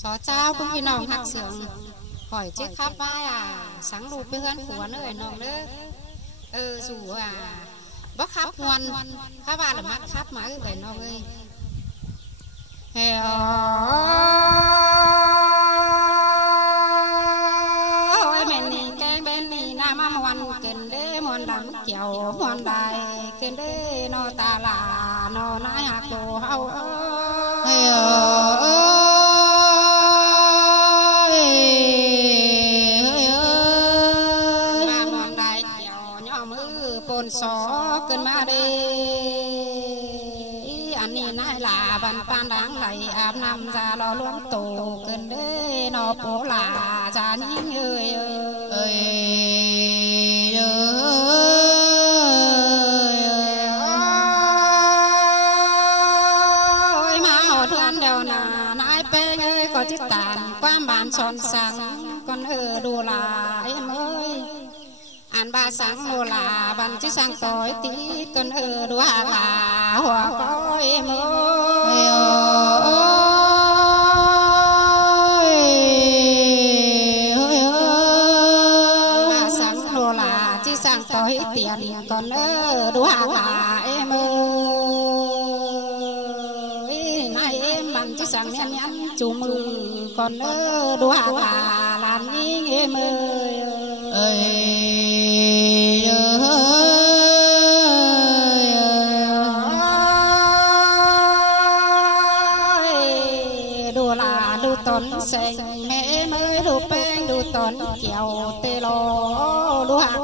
สอเจ้าพวกพี่น้องหักเสียงปล่อยเจ๊ครับว่าสังลูกไปเฮือนผัวเนยน้องเด้อสู่บ่ครับงวนข้าว่าหรือมัดครับมาเอ้ยน้องเอ้ยเฮ้ยแม่นี่แกงแม่นี่น้ามามวนเกินเด้มวนดำเกี่ยวมวนได้เกินเด้นอตาลานอนายหักโตเฮาเฮ้สอเกินมาเด้อันนี้นายลาบันปานดังไหลอาบน้ำจารอล้วงโตเกินเด้นอโปลาจานิ่งเอ้ยมาหอดเทือนเดียวนานายเป้งเอ้ยก็จิตตานความบานสอนสั่งก่อนดูลาเอ้ยอันบาสังโนลาบันที่สังต่อยตีต้นดูหาขาหัวก้อยมือบาสังโนลาที่สังต่อยเตียนต้นดูหาขามือนายบันที่สังเนียนยันจูมือก่อนดูหาขาลานยิงมือดูลาดูต้นเสงแม่เมื่อดูแป้งดูต้นเกี่ยวเตโลดูหาง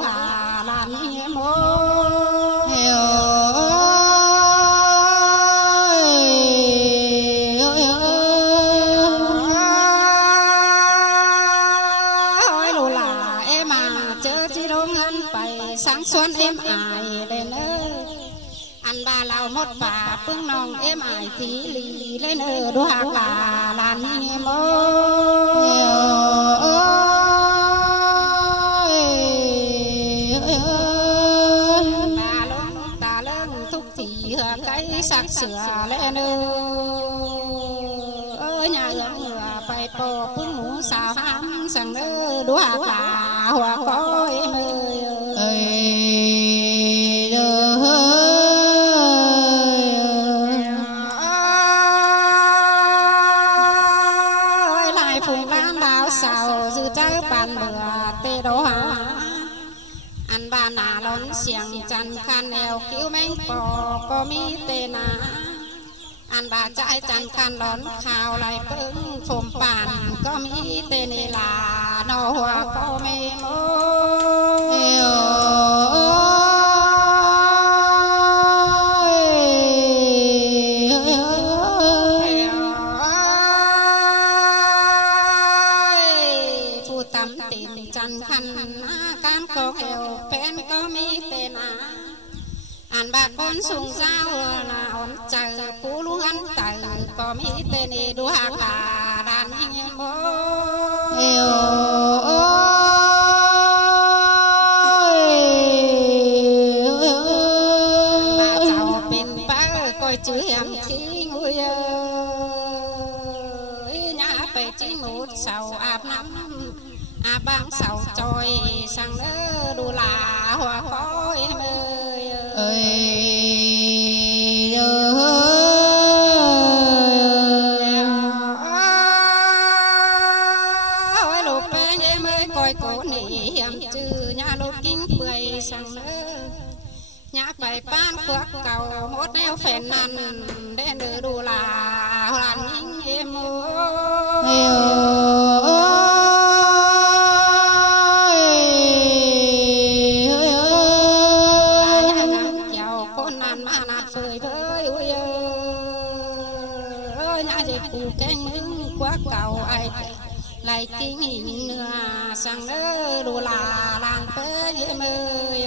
ลานเฮียโมส่วนเอ็มไอเลยเนออันบาเราหมดป่าปึ้งน้องเอ็มไอทีลีเลยเนอดูหากลานนี่โมตาเลิ่งทุกทีเหือไก่สักเสือเลยเนอหน้าเหงื่อไปโปปึ้งหมูสาวห้ามสั่งเนอดูหากหัวก้อยเนอันบานาล้นเสียงจันคันแนวคิ้วแมงปอก็มีเตนาอันบาใจจันคันล้นข่าวไหลปึ้งฝมป่านก็มีเตนีลานอหัวก็ไม่โมจันคันการก็เอวเป็นก็มีเตนาอันบาคนสูงเจ้านาอ่อนใจผู้ลุงอันใจก็มีเตนีดูหากาดานยิ่งโมบาเจ้าเป็นป้าก็จื้อแหงทิ้งอุ้ยหน้าไปจิ้งหมูเสาอาบน้ำอาบางเสาจอยสั่งดูลาหัวก้อยเมยลูกเป็นเมยก้อยโกนี่เหี่ยมจื้อหน้าลูกกิ้งเปื่อยสั่งหน้าไปป้านพวกเก่าหมดแนวแฟนนั่นเด่นดูลาหลานยิ่งเมกูแกงมึงกว่าเก่าไอ้ไหลกิ้งเนื้อสั่งดูลาลานเป้ยเมย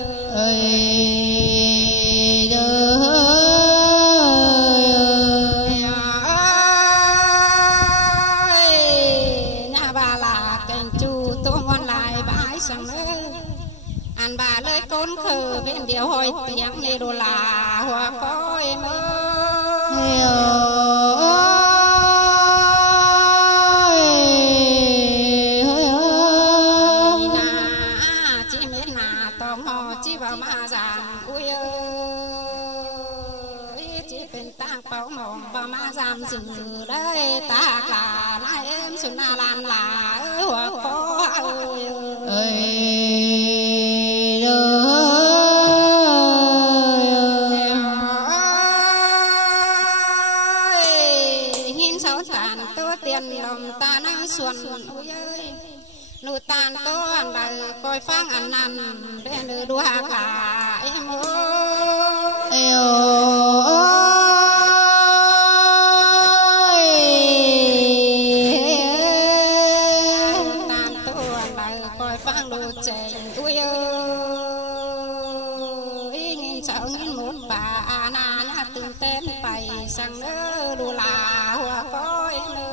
หน้าบาลาแกงจูตัววันลายบายสั่งอันบาเลยก้นคือเป็นเดียวหอยเตียงในดูลาหัวก้อยเมย đây ta là nai em xuân na lan là hoa khó ơi nghìn sáu tàn tôi tiền lòng ta năng xuân ôi ơi nụ tàn tôi ăn đời coi phang ăn năn để nữ đua là em ơi tàn tôi ăn đời coi phang đồ trẻ ôi ơi nghìn sáu nghìn một bà na nhá từng tên bày sang nỡ đồ là hoa có em ơi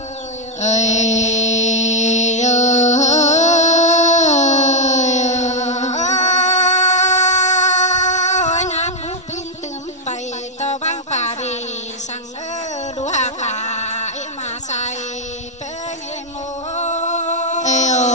sang nỡ đua lại mà say bé nghe mô